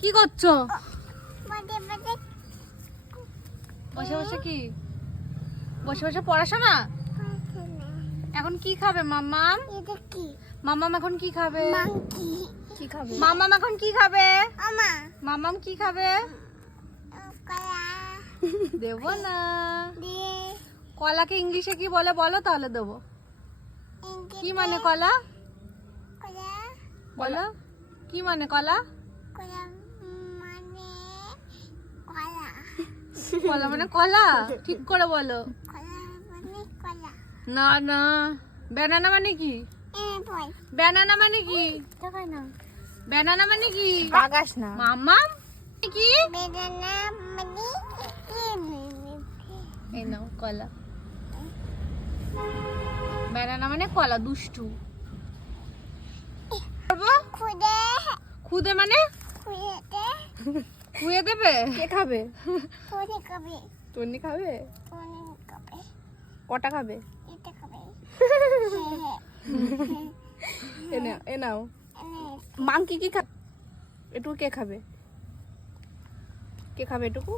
কি করছো? বসে বসে কি? বসে বসে পড়াশোনা? এখন কি খাবে মাম্মাম? মাম্মাম এখন কি খাবে? কি খাবে? মাম্মাম এখন কি খাবে? মাম্মাম কি খাবে? দেবো না। কলাকে ইংলিশে কি বলে বলো তাহলে দেবো। কি মানে কলা? বলো কি মানে কলা? কলা মানে কলা, ঠিক করে বলো। না না, ব্যানানা মানে কি? ব্যানানা মানে কি? ব্যানানা মানে কি? আগাস না মাম্মাম কি? এই নাও কলা। ব্যানানা মানে কলা, দুষ্টু। খুদে মানে খুয়ে দেবে? কে খাবে? টনি খাবে? কটা খাবে? এ নাও মাংকি কি খাবে? এটুকু কে খাবে? কে খাবে এটুকু?